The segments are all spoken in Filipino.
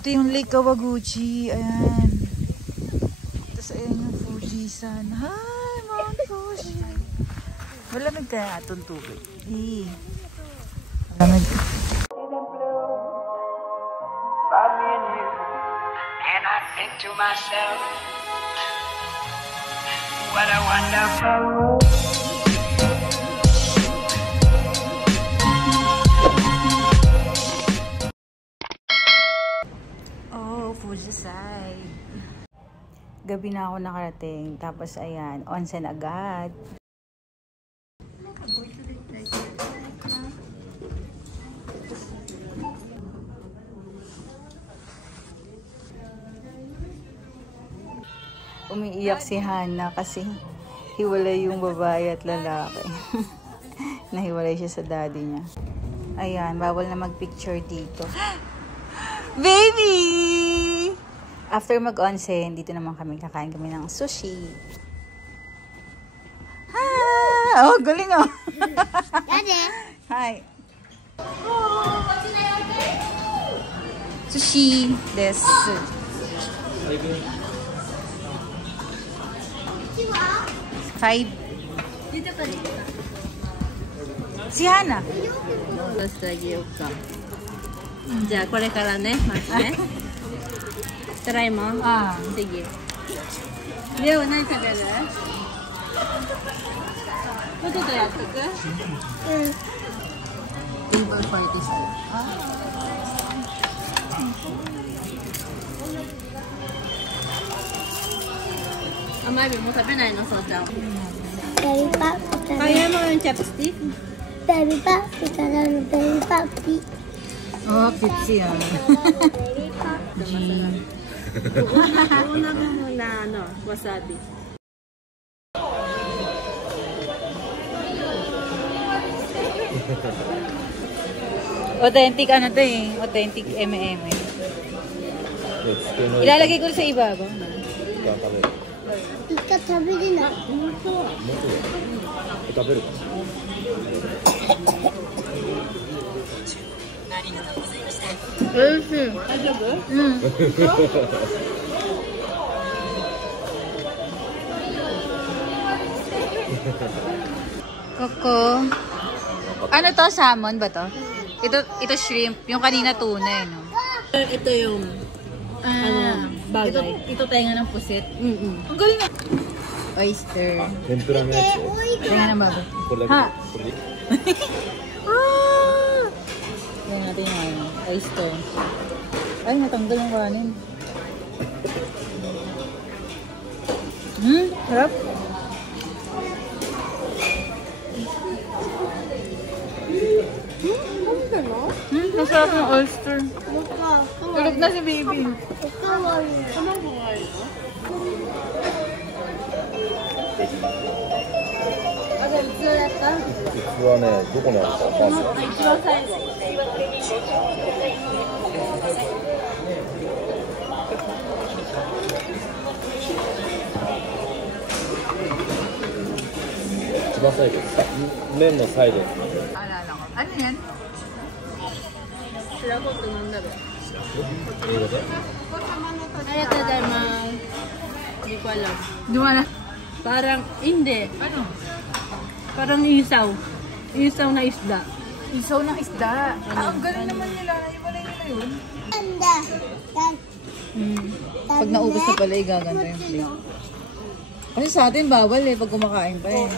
Ito yung Lake Kawaguchi. Ayan. Tapos ayan yung Fujisan. Hi, Mount Fuji. Malamig kaya itong tubig. Malamig. And I think to myself, what a wonderful world. Oh, Fujiside. Gabi na ako nakarating. Tapos ayan, onsen agad. Umiiyak si Hana kasi hiwalay yung babae at lalaki. Nahiwalay siya sa daddy niya. Ayan, bawal na mag-picture dito. Baby! After mag-onsen, dito naman kakain kami ng sushi. Ha! Oh, galing oh! Daddy! Hi! Sushi desu. Five. Dito pa rin. Si Hana. 出してあげようか。じゃあこれからね、まずね。トライもん。Ah. Sige.レオ何食べる？ポテトやっとく？うん。リンゴこれでしょ。甘いも食べないの、そうちゃん。Dari Pak, Kaya mo yung chopstick? dari Pak, kita lalu dari Pak Pi. Oh, pizza yan. Dari Pak. Una mo muna, ano, wasabi. Authentic ano to eh. Authentic M&M eh. Ilalagay ko sa ibabaw. Ika tabi din na. 食べるかおいしい。大丈夫？うん。Coco. Ano to? Salmon ba to? Ito shrimp. Yung kanina tuna eh, no? Ito yung bagay. Ito tayo ng pusit. Ang galing nga. Oyster. 天ぷらのやつ Tingnan na bago. これだけ Ha? これで Ah! Tingnan natin yung ano. Oyster. Ay, natanggal yung kanin. Harap. Masarap yung oyster. Tulog na si baby. 器はねどこにあるかわかんない一番最後。一番最後麺のサイド Alala ko. Ano yan?白子ってなんだろう。英語でありがとうございます。Hindi ko alam. Dumala. Parang, hindi. Ano? Parang isaw. Isaw na isda. Isaw ng isda. Ang galing naman nila. Iwalay nila yun. Tanda. Pag naubos na pala, igaganda yung plate. Kasi sa atin, bawal eh. Pag kumakain pa eh.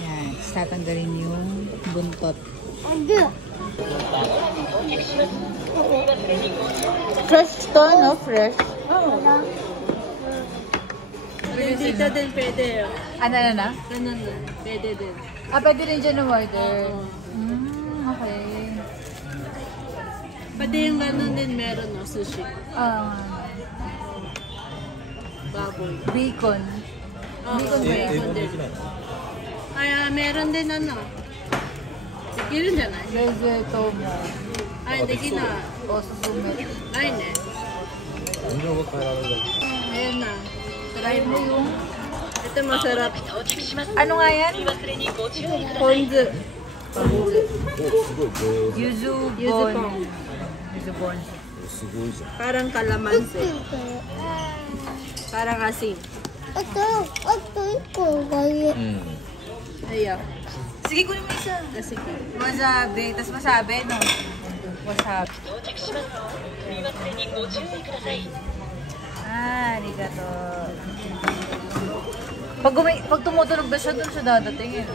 Yan. Tapos tatanggalin yung buntot. Ada. Fresh to, no? Fresh. Dito din pwede. Ano na? Ano na? Pwede din. Ah, pwede rin dyan umorder. Oo. Okay. Pwede yung ganun din meron, no? Sushi. Baboy. Bacon. Bacon ba yan? 英語できない Ay, meron din ano. Sige rin dyan ay. Vegeto mo. Ay, hindi na. O susumet. Ay, ne. 運動が変えられる Ayan na. Try mo yung... Ito masarap. Ano nga yan? Ponzu. おすごいYuzu Yuzu bon. pong. Lubon. すごいじゃん。 Parang kalamansi. Parang asin. Ito iko kaya. うん。 Ayaw. Sige, kunin mo isa. Sige. Wasabi. Tapos wasabi, no? Wasabi. Arigato. Pag tumutunog ba siya, doon siya dadating eh.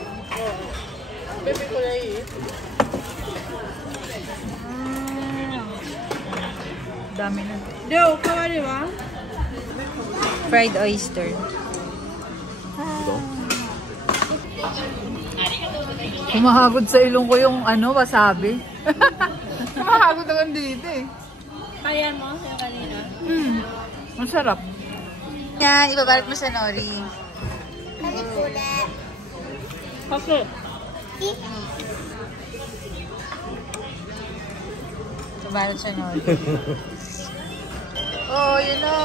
Bebe ko na eh. Dami na. Dio, kawali ba? Fried oyster. Humahagod sa ilong ko yung wasabi. Humahagod naman dito eh. Kaya mo yung kanina? Masarap. Yan, ibabalat mo sa nori. Kami pula. Kasi. Ibabalat sa nori. Oh, yun o.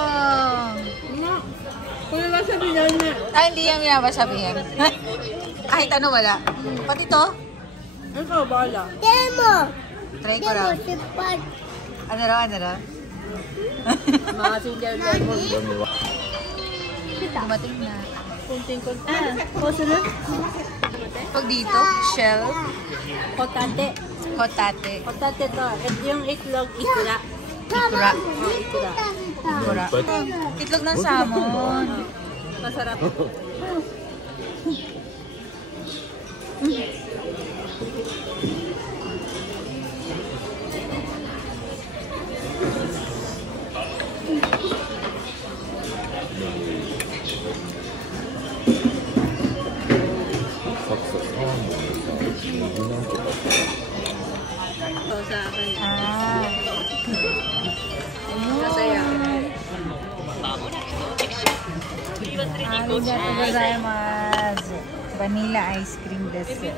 No. Kung wasabi daw na. Hindi yan minawasabihin. Kahit ano wala. Pati to? Ikaw, bala. Demo. Try ko raw. Demo si Pat. Ano raw? Maasin dyan lemon. Dumating na. Kunting-kunting. Kosunod? Pag dito, shell, Hotate. hotate, Hotate to. At yung itlog, ikura. ikura. Ikura. Ikura. Itlog ng salmon. Masarap. So, sa akin. Masaya. Arigatou gozaimasu. Vanilla ice cream desu.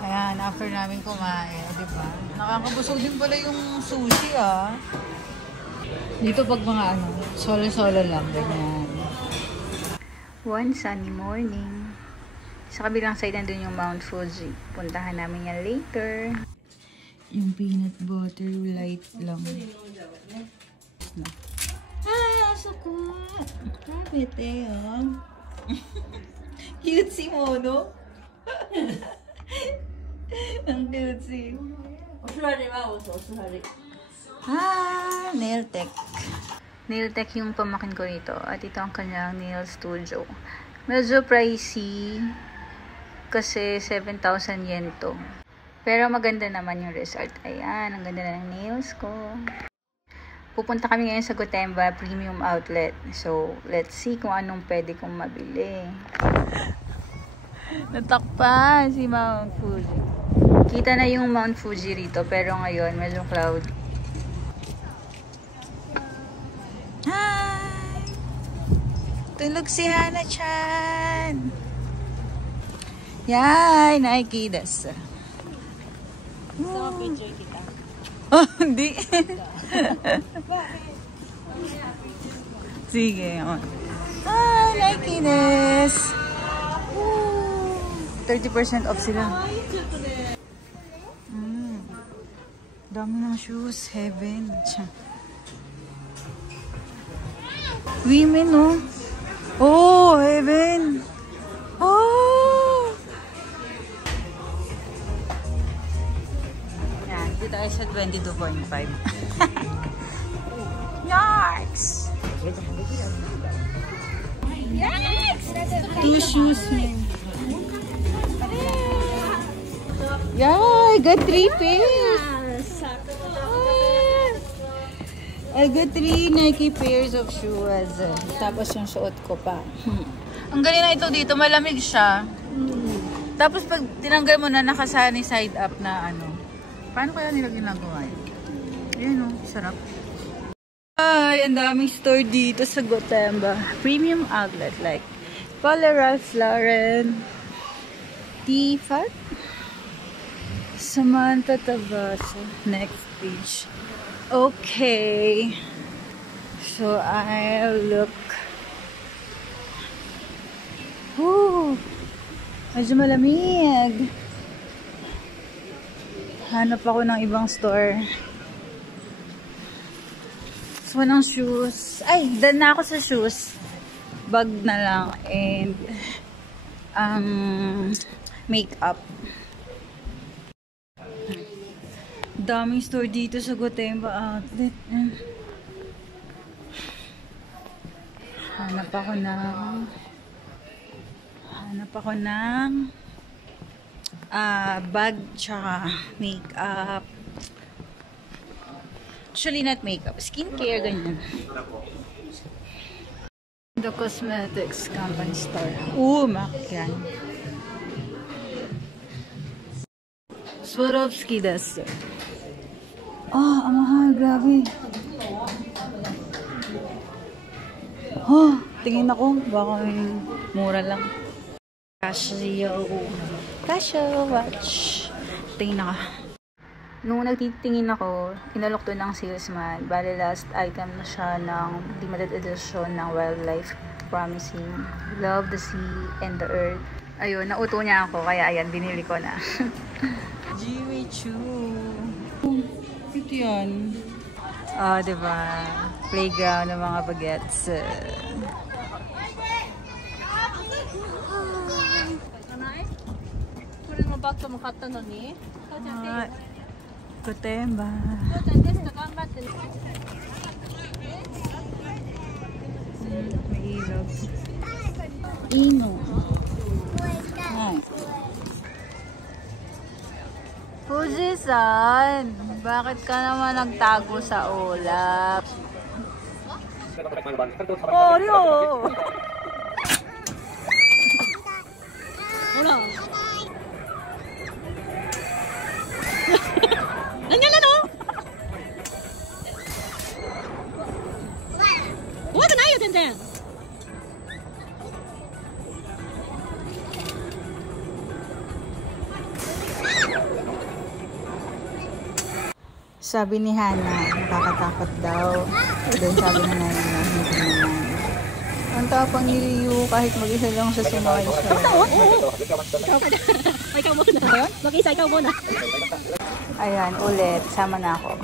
Ayan, after namin kumain, diba? Nakakabusog din pala yung sushi, ah. Dito pag mga solo-solo lang, ganyan. One sunny morning. Sa kabilang side nandun yung Mount Fuji. Puntahan namin yan later. Yung peanut butter light lang. Suko! Kabete, oh. Cute si Mono. Ang cute si. Osuhari wa osuhari. Nail tech. Nail tech yung pamakin ko rito. At ito ang kanyang nail studio. Medyo pricey. Kasi 7,000 yen to. Pero maganda naman yung result. Ayan, ang ganda na ng nails ko. Pupunta kami ngayon sa Gotemba Premium Outlet. So, let's see kung anong pwede kong mabili. Natakpan si Mount Fuji. Kita na yung Mount Fuji rito, pero ngayon medyo cloudy. Hi! Tulog si Hana-chan! Yay! Nike desu. Sa picture kita. Oh, hindi. Sige. Nike desu. 30% off sila. Dami ng shoes. Heaven. Women, no? Oh, heaven. Oh! Yan. Dito tayo sa 22.5. Yikes! Yikes! 2 shoes, man. Yay! Got 3 pairs! I got 3 Nike pairs of shoes. Tapos yung suot ko pa. Ang galing na ito dito. Malamig siya. Tapos pag tinanggal mo na, nakasanay side up na Paano kaya nila ginagawa yun? Ayan o, sarap. Ay, ang daming store dito sa Gotemba. Premium outlet like Paula Ralph Lauren, T-Fat, Samantha Tabasa. Next page. Okay. So, I'll look. Woo! Medyo malamig. Hanap ako ng ibang store. So, ng shoes. Ay, done na ako sa shoes. Bag na lang. And, makeup. Daming store dito sa Gotemba Outlet. Hanap ako ng bag tsaka makeup. Actually, not makeup. Skincare, ganyan. The Cosmetics Company Store. Mac yan. Swarovski desk. Ang mahal. Grabe. Tingin ako. Baka mura lang. Casio watch. Tingin ako. Nung nagtitingin ako, inalok to ng salesman. Bale, last item na siya ng limited edition ng Wildlife, promising love the sea and the earth. Ayun, nauto niya ako. Kaya ayan, binili ko na. Jimmy Choo. Ito yan. Diba? Playground ng mga bagets. Gotemba. May ilog. Ino. Fuji-san, bakit ka naman nagtago sa ulap? Oreo! Wala. Nandiyan na, no? Huwag na yun, Tenten. Sabi ni Hana, nakakatakot daw. Then sabi na namin na hindi naman. Ang tapang ni Ryu, kahit mag-isa lang siya sumakay siya. Ikaw muna. Mag-isa, ikaw muna. Ayan, ulit. Sama na ako.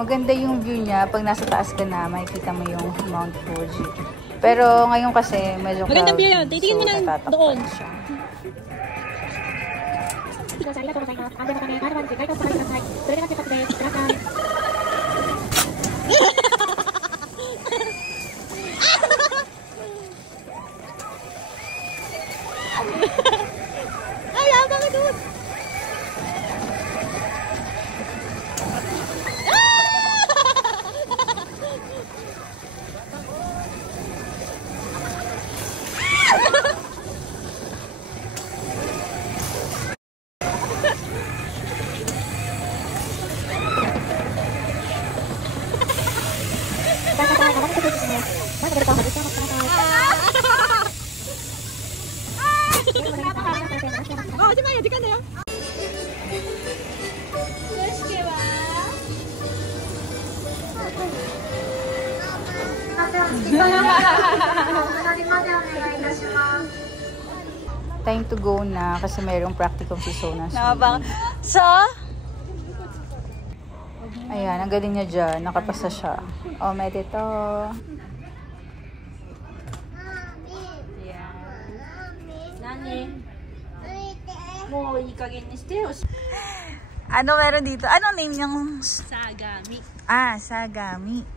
Maganda yung view niya. Pag nasa taas ka na, makikita mo yung Mount Fuji. Pero ngayon kasi, medyo magandang view yun. Titingin mo na doon. Ayaw, bakit doon? Time to go na kasi mayroong practicum si Sona. So? Ayan, ang galing niya dyan. Nakapasa siya. Oh, may dito. Ano meron dito? Ano name niyang? Sagami. Sagami.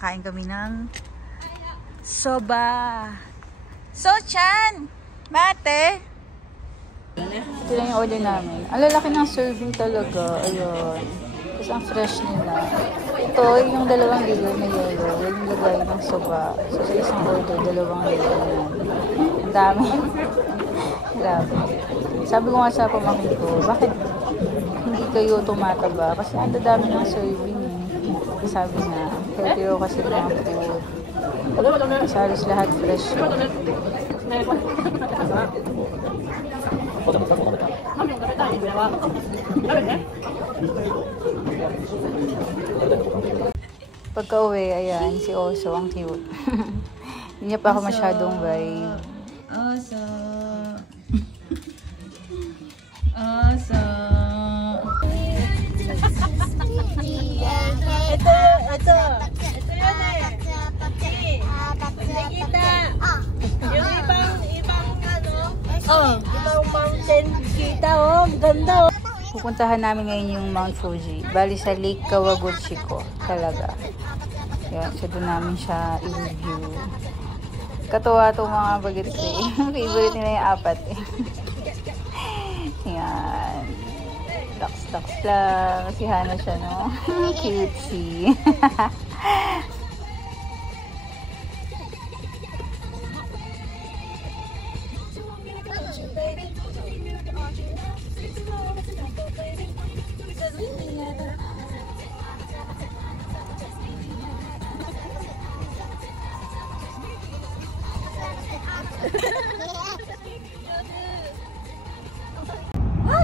Kain kami ng soba. So-chan! Mate! Ito lang yung order namin. Ang lalaki ng serving talaga. Ayun. Tapos ang fresh nila. Ito, yung 2 ligo na yellow. Yung lagay ng soba. So, sa isang order, 2 ligo na. Ang dami. Grabe. Sabi ko nga sa pamangkin ko, bakit hindi kayo tumataba? Kasi ang dami ng serving eh. Sabi na, healthy raw kasi ng food. Kasi halos lahat fresh. Pagka uwi, ayan, si Oso, ang cute. Hindi niya pa ako masyadong vibe. Oso. Oso. Yung ibang ibang mountain kita, ganda. Pupuntahan namin ngayon yung Mount Fuji. Bali sa Lake Kawaguchiko talaga. Yan, so doon namin siya i-review. Katuwa itong mga bagets eh. Favorite nila yung apat eh. Yan. Ducks lang. Si Hana siya, no? Cutesy.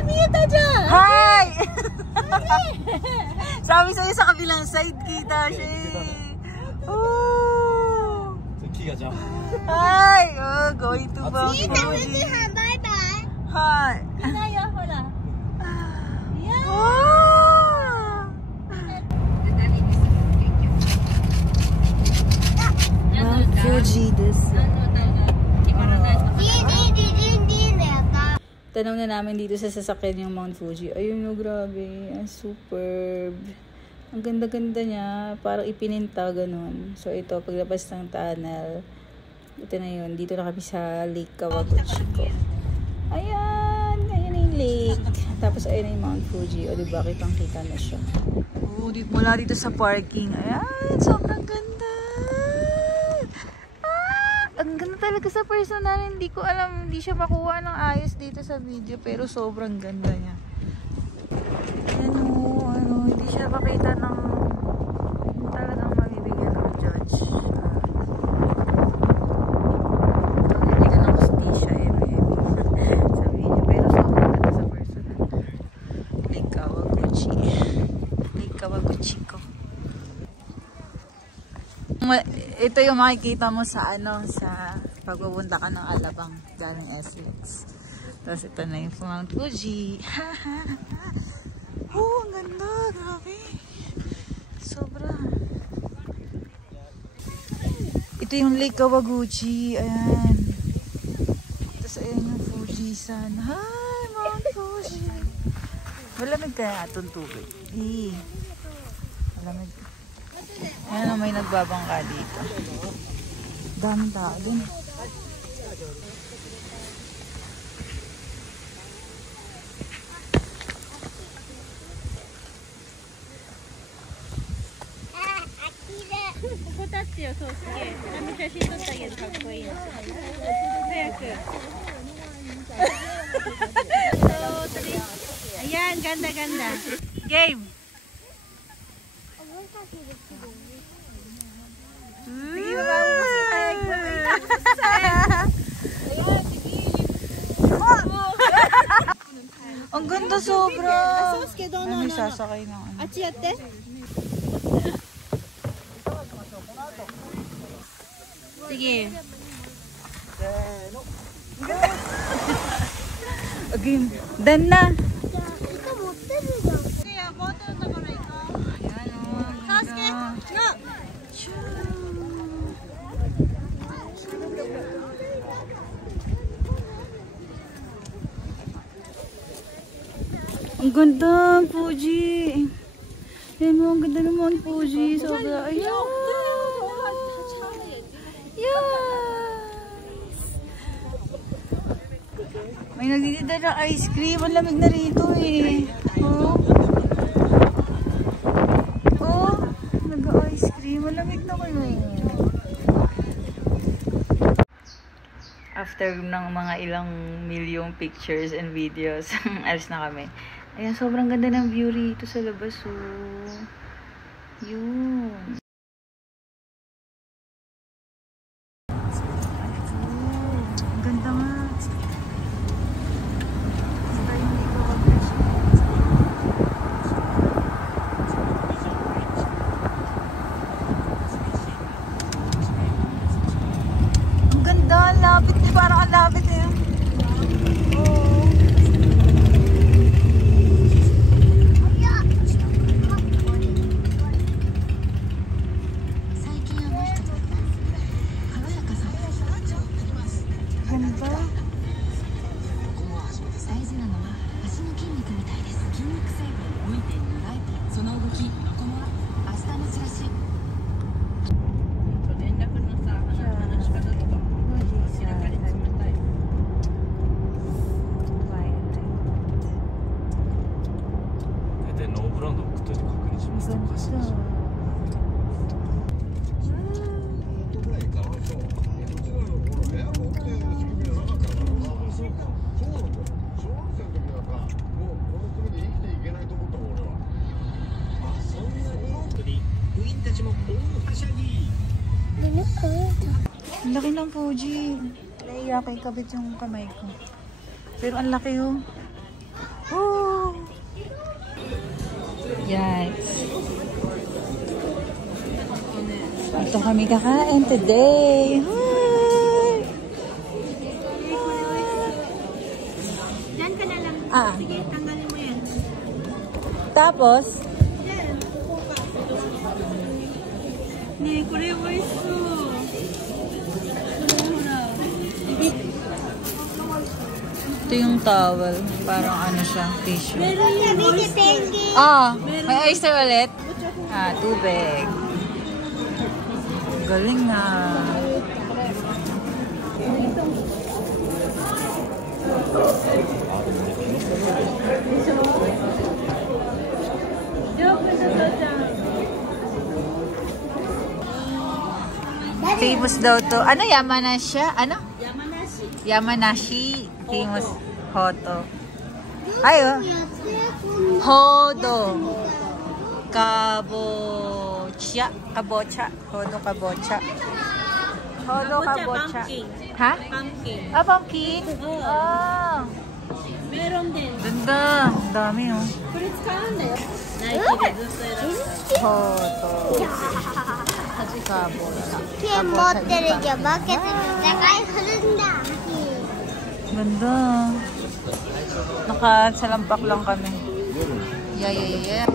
Miyata dyan! Hi! Sabi sa'yo sa kabilang side kita siya eh. Oh! Hi! Oh, going to Mount Fuji. Bye-bye. Hi! Inaya, hola. Oh! Mount Fuji this. Tanong na namin dito sa sasakyan yung Mount Fuji. Ayun no, grabe. Ang superb. Ang ganda-ganda niya. Parang ipininta, ganun. So, ito, paglabas ng tunnel. Ito na yun. Dito na kami sa Lake Kawaguchiko. Ayan. Ayan na yung lake. Tapos, ayun na yung Mount Fuji. O, diba? Kitang-kita na siya. O, mula dito sa parking. Ayan. Sobrang ganda. Ang ganda talaga sa personal. Hindi ko alam, hindi siya makuha ng ayos dito sa video, pero sobrang ganda niya. Hindi siya makita ng talagang mabibigyan ng judge. Mabibigyan ng hostisya sa video, pero sobrang ganda sa personal. Lake Kawaguchiko. Ito yung makikita mo sa sa pagpupunta ka ng Alabang galing SLEX. Tapos ito na yung Mount Fuji. Oh, ang ganda, grabe. Sobra. Ito yung Lake Kawaguchi. Ayan. Tapos ayan yung Fuji San. Hi, Mount Fuji. Malamig kaya itong tubig. Malamig. Ayan, may nagbabangka dito. Daming tao dun. Ayan, ganda-ganda. Game! Ang ganda sobra. Ano may sasakay ng ano? Sige. Again, done na. Ang ganda, Fuji. Yan mo, ang ganda naman, Fuji. Sobra. Ayan. Yes. May nagdidida ng ice cream. Ang lamig na rito eh. Oh. Oh. Nag-ice cream. Ang lamig na kayo. After ng mga ilang milyong pictures and videos, alis na kami. Ayan, sobrang ganda ng view rito sa labas. Oh. Yun. Ang ganda nga. Ang ganda, ang lapit. Parang ang lapit eh. ブランド送っといて確認しますっておかしいでしょ。Ang laki ng Fuji. Naiiyak kay kabit yung kamay ko. Pero ang laki oh. Oh! Guys. Ito kami kakain today. Hi! Diyan ka na lang. Ah. Sige, tanggalin mo yan. Tapos, Ne, これ美味しそう。ほら。 ito yung towel. Parang ano siya, tissue. Meron yung oyster. Ah, may oyster ulit? Ah, tubig. Galing na. Famous daw to. Ano, Yamanashi? Ano? Yamanashi. Famous Hoto. Ayo. Hodo. Kabocha. Kabocha. Hodo kabocha. Hodo kabocha. Ha? Pumpkin. Ah, pumpkin? Oo. Ah. Meron din. Ganda. Ang dami oh. これ使うんだよ。ナイキでずっと選ぶ。 Hodo. Kabocha. 剣持ってるけどバケツに戦いするんだ。 Ganda. Nakasalampak lang kami. Yeah.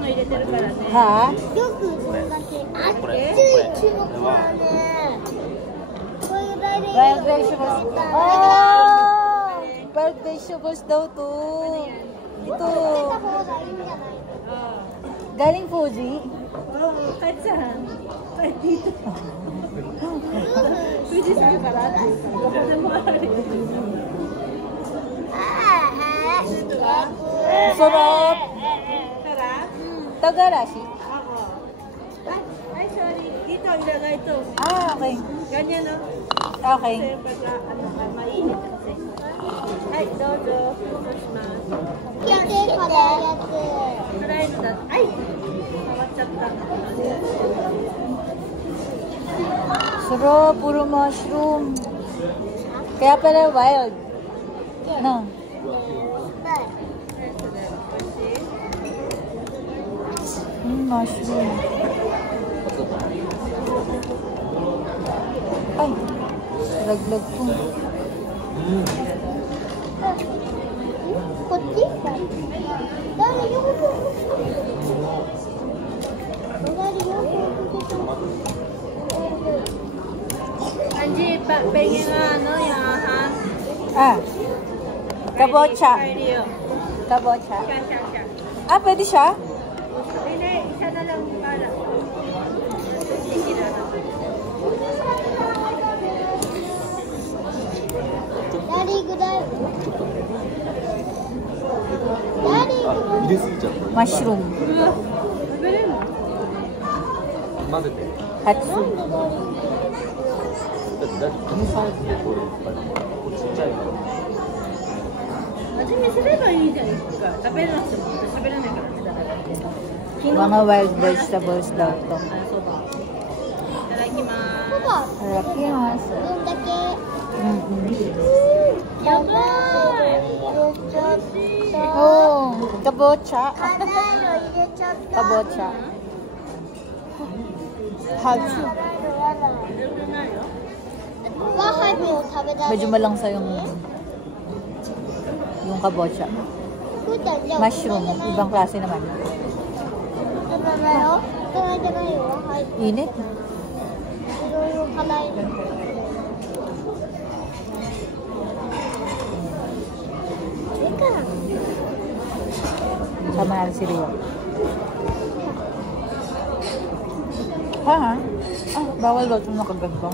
Mainit. Ha? Wild vegetables. Oh! Wild vegetables daw to. Ito. Galing Fuji. Kahit saan. Kahit dito. Pwede saan ka natin. Baka na maaari. Sarap. Sarap? Tagarashi. Ako. Ay, sorry. Dito, ilagay ito. Ah, okay. Ganyan, no? Okay. Kasi pagka, mainit kasi. Ay, dodo. Try mo that. Ay! Mawatsak ka. Sarap. Puro mushroom. Kaya pala wild. No. Mushroom. Ay, laglag po. こっち？誰よくAnji, pengen ano yung ha? Ah, kabocha. Cardio. Kabocha. Siya. Ah, pwede siya? Hindi, isa na lang para. Sige na lang. Daddy, good eye. 入れすぎちゃった。 Mushroom. Magaling mo. 混ぜて。 Hatsu. だってこのサイズでこれこれちっちゃいから。味見すればいいじゃないですか。食べなくても喋らないからね、だから。 Mga wild vegetables daw to. あ、そうだ。いただきまーす。 Sarap yun. どんだけ やばい。 Oh, kabocha. 辛いの入れちゃった。 Kabocha. Hatsu. わさびを食べたい。 Medyo malangsa yung kabocha. Mushroom, ibang klase naman. 食べないよ。食べてないよ。はい。 Init. いろいろ辛いの。Sama natin si Rio. Ha? Ah, bawal ba ito nakagandang?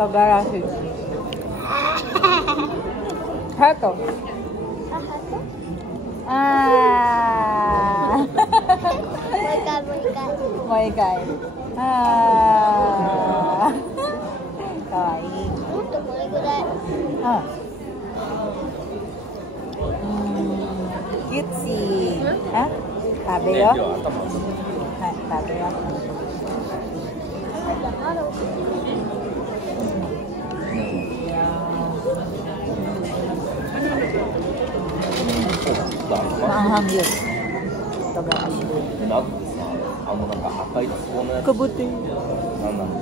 Kagarashi. Hato. Ah. Moikai. Ah. Kawaii. Ah. Cutesy. Ha? Tabe yo? Ha, tabe yo. Maanghang yun. Tagaas. なんでさ、なんか赤い壺のやつ。 Kabuti. なんなんだ。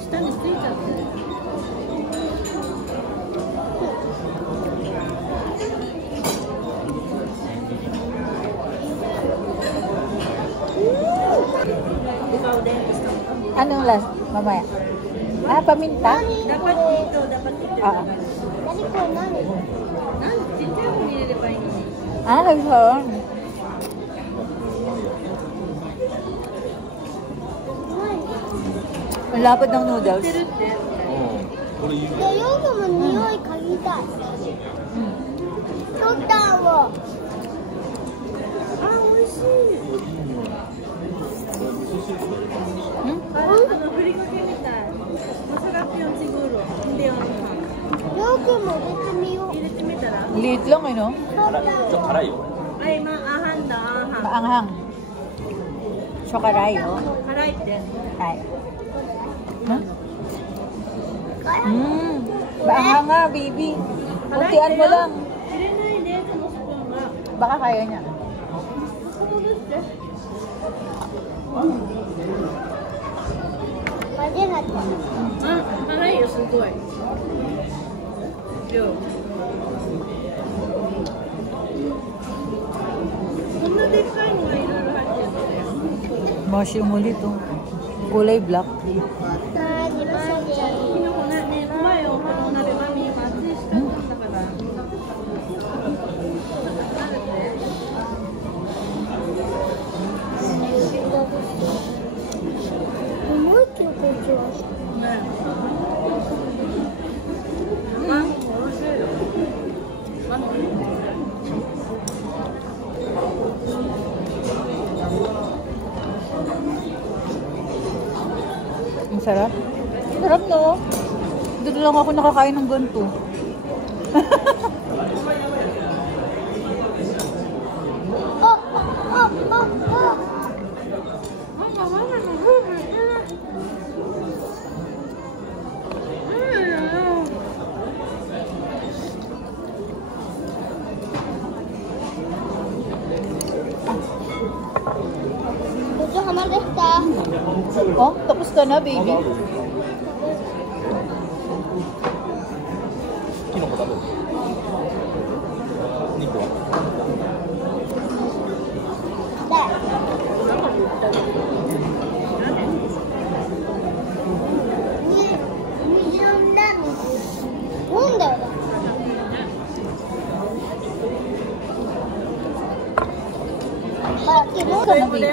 下についちゃってる。Anong last? Mamaya. Ah, paminta? Dapat dito, dapat dito. Ah. Dito yung nilili pa yun. Ah, nagsaon. Ang lapad ng noodles. 知ってるって。これいいね。ヨーグも匂い嗅ぎたい。取ったわ。あ、美味しい。ふりかけみたい。Masarap yung siguro. Hindi yungヨーグも入れてみよう。入れてみたら。 Liit lang eh, no? ちょっと辛いよ。 Ay, maahan da, ahan. Maanghang. Shokaray, oh. Karay din. Ay. Huh? Maanghang nga, baby. Kuntian mo lang. 入れないで、そのスプーンが。 Baka kaya niya. 混ぜなきゃ。辛いよ、すごい。量。こんなでっかいのがいろいろ入ってるんだよ。 Mushroom ulit, oh. Kulay black. なにまで。きのこね、前をこのお鍋、マミー今熱いしかったから。もう一個こっちは。Ang sarap. Sarap, no? Dito lang ako nakakain ng ganito. Oh, tapos ka na, baby. キノコ食べる。肉は。なんだよ。あ、でも。 Ka na, baby.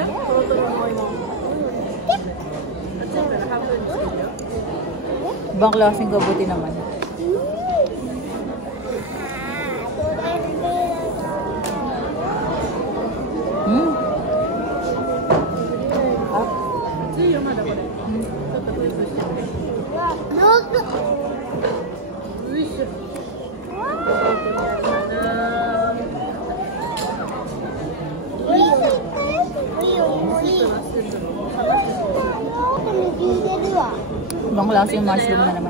Ibang klaseng kabuti naman. Ah. 熱いよ、まだこれ。ちょっとプリプリしてる。ういっしょ。Ibang klaseng mushroom na naman.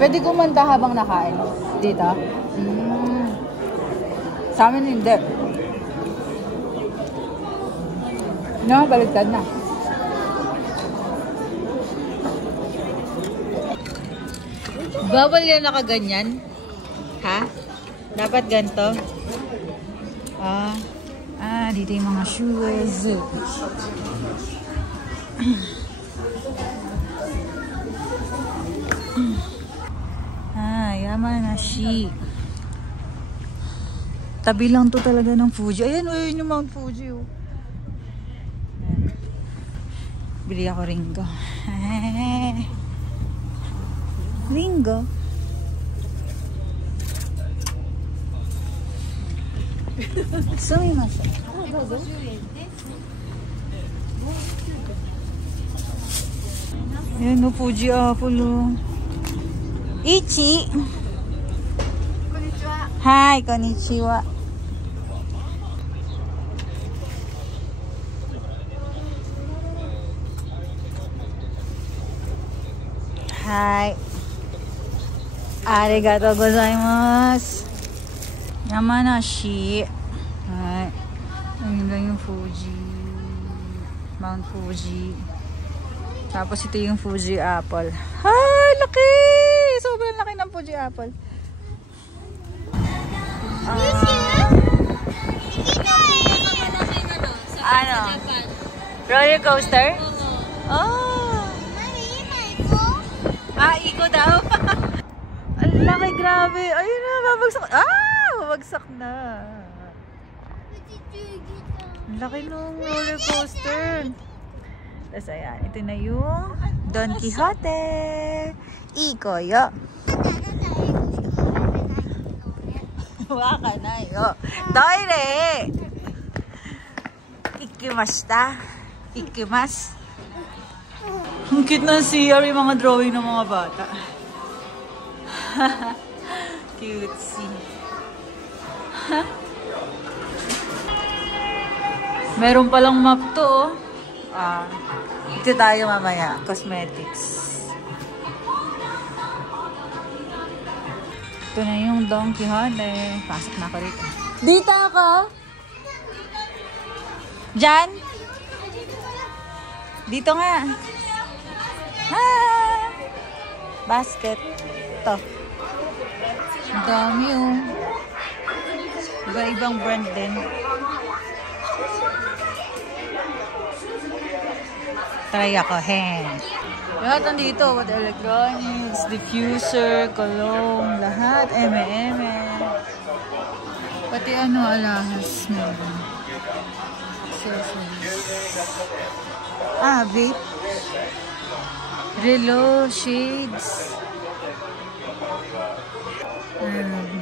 Pwede kumanta habang nakain. Dito? Sa amin hindi. No, baligtad na. Bawal yan nakaganyan? Ha? Dapat ganito? Dito yung mga shoes. Yamanashi. Tabi lang to talaga ng Fuji. Ayan, ayun yung Mount Fuji. Oh. Ayan. Bili ako Ringo. Ringo. Sumimasen. Ayan o, Fuji Apple o. Ichi! Konnichiwa. Hi, konnichiwa. Hi. Arigatou gozaimasu. Yamanashi. Hi. Ayun lang yung Fuji. Mount Fuji. Tapos ito yung Fuji Apple. Ay, laki! Sobrang laki ng Fuji Apple. Ano? Roller coaster? Oh! Iko daw. Ang laki, grabe. Ayun na, babagsak. Babagsak na. Ang laki nung roller coaster. Tapos ayan, ito na yung Don Quixote. Iko yo. Waka na yo. Toire! Ikimashita. Ikimas. Ang cute ng CR yung mga drawing ng mga bata. Cutesy. Meron palang map to, oh. Ito tayo mamaya. Cosmetics. Ito na yung Don Quixote. Pasok na ako rito. Dito ako? Diyan? Dito nga. Basket. Ito. Ang dami yung iba-ibang brand din. Try ako. Lahat nandito. What electronics, diffuser, cologne, lahat. Eme. Pati alahas meron. Accessories. Vape. Relo, shades.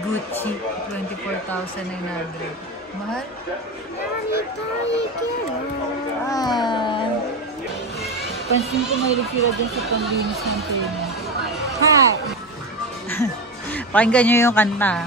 Gucci. 24,900. Mahal? Pansin ko may sila dyan sa pambinis ng pino. Pakinggan nyo yung kanta.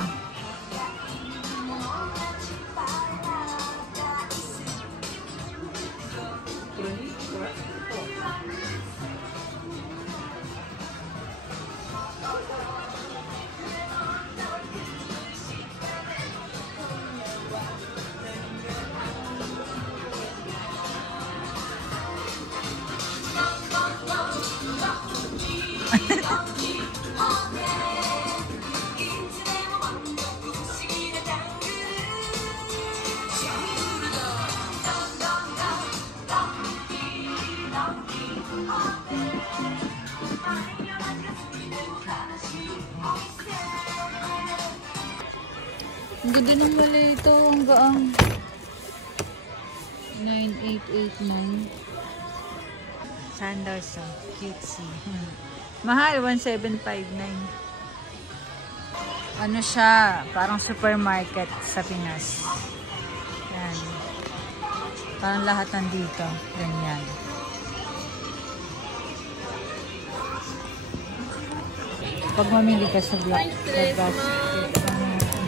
Ang ganda ng mali ito. Ang gaang 9889. Sandals. Cutesy. Mahal. 1759. Ano siya? Parang supermarket sa Pinas. Yan. Parang lahat nandito. Ganyan. Pag mamili ka sa basket,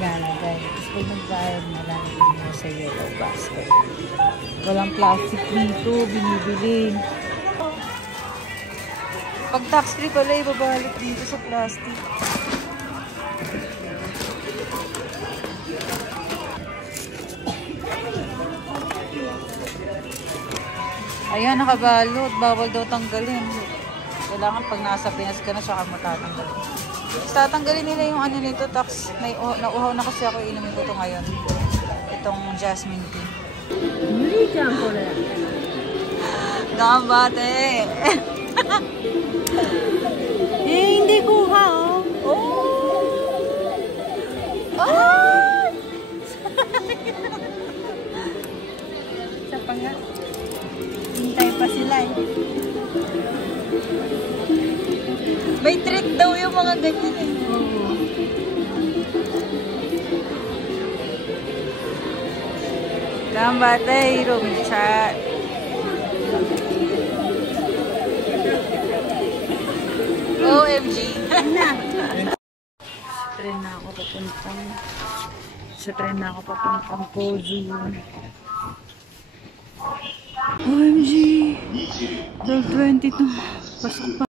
galagay. Tapos pag nagbayad na lang mo sa yellow basket. Walang plastic dito, binibili. Pag tax free pala, ibabalik dito sa plastic. Ayan, nakabalot. Bawal daw tanggalin. Kailangan pag nasa Pinas ka na, saka mo tatanggalin. Tatanggalin nila yung ano nito, tax. Nauhaw na kasi ako, inumin ko ito ngayon. Itong jasmine tea. 無理じゃんこれ。 Gambate! Hindi ko ha, oh! Oh! Isa pa nga. Hintay pa sila eh. May trick daw yung mga ganyan eh. Gambate, Rumichat! OMG! Tren na ako papuntang Cozy. OMG! 12:22. Pasok pa.